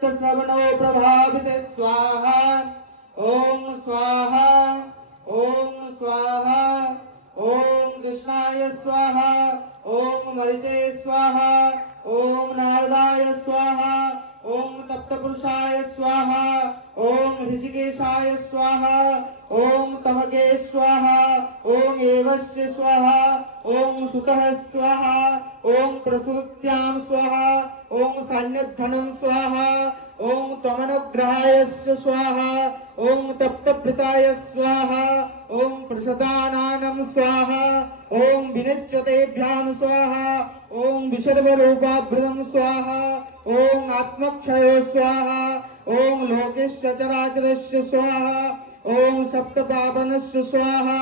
चित्त श्रवणो प्रभाविते स्वाहा ओम स्वाहा ओम स्वाहा ओम कृष्णाय स्वाहा ओम मरिचे स्वाहा ओम नारदाय स्वाहा ओम तप्तपुरुषाय स्वाहा ओम ऋषिकेशाय स्वाहा ओम तमगे स्वाहा ओम एवस्य स्वाहा ओम सुतः स्वाहा ओम प्रसूत्यां स्वाहा ओम सान्यधनं स्वाहा ओम त्वमनुग्रहाय स्वाहा ओम तप्तभृताय स्वाहा ओम प्रसदानानं स्वाहा ओम विनिच्यतेभ्यां स्वाहा ओम विसर्वरूपाभृतं स्वाहा ओम आत्मक्षयो स्वाहा ओम लोकेश्च चराचरस्य स्वाहा ओम सप्तपावनस्य स्वाहा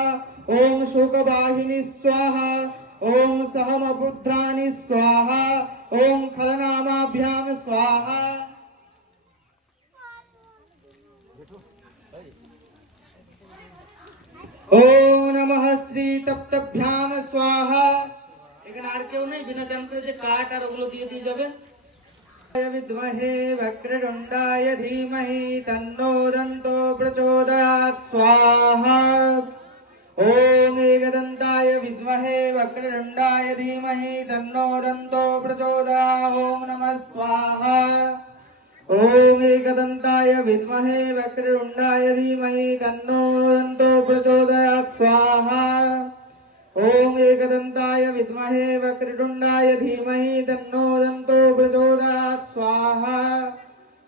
ओम शोकवाहिनी स्वाहा ओम सहमपुत्राणि स्वाहा ओम खलनामाभ्यां स्वाहा ओम नमः श्री तप्तभ्याम स्वाहा। এখানে আর কেউ নেই বিনা যন্ত্রে যে কাট আর ওগুলো দিয়ে দিয়ে যাবে। विद्महे वक्रतुण्डाय धीमहि तन्नो दन्तो प्रचोदयात् स्वाहा ओम एकदन्ताय विद्महे वक्रतुण्डाय धीमहि तन्नो दन्तो प्रचोदयात् ओम नमः स्वाहा ओम एकदन्ताय विद्महे वक्रतुण्डाय धीमहि तन्नो दन्तो प्रचोदयात् स्वाहा ओम एकदन्ताय विद्महे वक्रतुण्डाय धीमहि तन्नो दन्तो प्रचोदयात् स्वाहा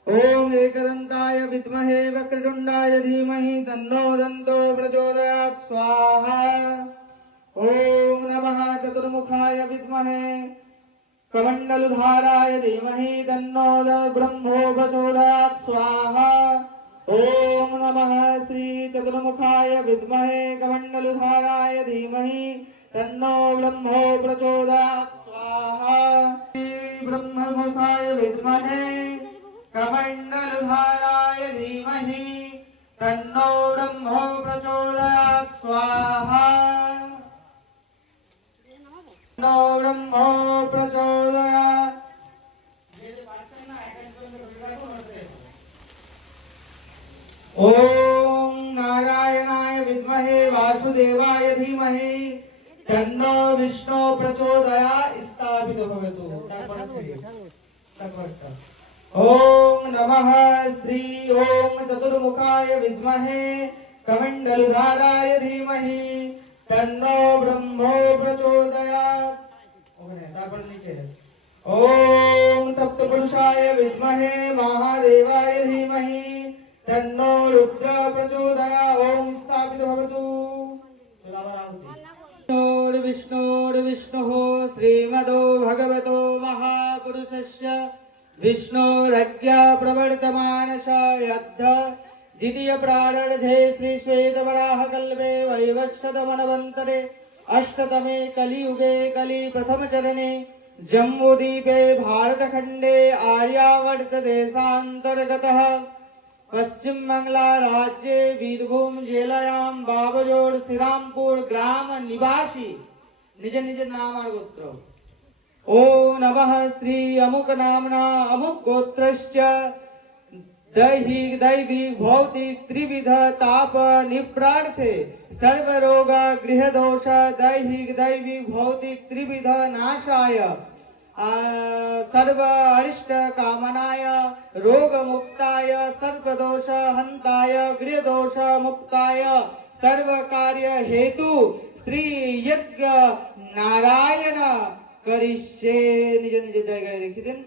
ओम एकदन्ताय विद्महे वक्रतुण्डाय धीमहि तन्नो दन्तो प्रचोदयात् स्वाहा ओम नमः चतुर्मुखाय विद्महे कमण्डलुधाराय धीमहि तन्नो ब्रह्मो प्रचोदयात् स्वाहा ओम नमः श्री चतुर्मुखाय विद्महे कमण्डलुधाराय धीमहि तन्नो ब्रह्मो प्रचोदयात् स्वाहा श्री ब्रह्ममुखाय विद्महे कमण्डलुधाराय धीमहि तन्नो ब्रह्मो प्रचोदयात् स्वाहा तन्नो ब्रह्मो प्रचोदयात् ओम नारायणाय विद्महे वासुदेवाय धीमहि तन्नो विष्णु प्रचोदयात् स्थापितो भवतु। ओम नमः श्री ओम चतुर्मुखाय विद्महे कमण्डलुधाराय धीमहि तन्नो ब्रह्मो प्रचोदयात्। ओम तप्तपुरुषाय विद्महे महादेवाय धीमहि तन्नो रुद्र प्रचोदयात् ओम स्थापितो भवतु। विष्णुर्विष्णुः श्रीमदो भगवतो महापुरुषस्य विष्णोरज्ञ प्रवर्तमानश यद्ध द्वितीय प्रारब्धे श्री श्वेतवराह कल्पे वैवस्वतमन्वन्तरे अष्टतमे कलियुगे कलि प्रथम चरणे जम्बूद्वीपे भारतखण्डे आर्यावर्त देशान्तर्गतः पश्चिम बांग्ला राज्य बीरभूम जिलायां बाबजोड़ श्रीरामपुर ग्राम निवासी निज निज नाम और गोत्र। ओम नमः श्री अमुक नामना अमुक गोत्रश्च दैहिक दैविक भौतिक त्रिविध ताप निप्रार्थे सर्व रोग गृह दोष दैहिक दैविक भौतिक त्रिविध नाशाय सर्व अरिष्ट कामनाय रोग मुक्ताय सर्व दोष हंताय गृह दोष मुक्ताय सर्व कार्य हेतु श्री यज्ञ नारायण करिष्ये। निज निज जगह रेखिदेन।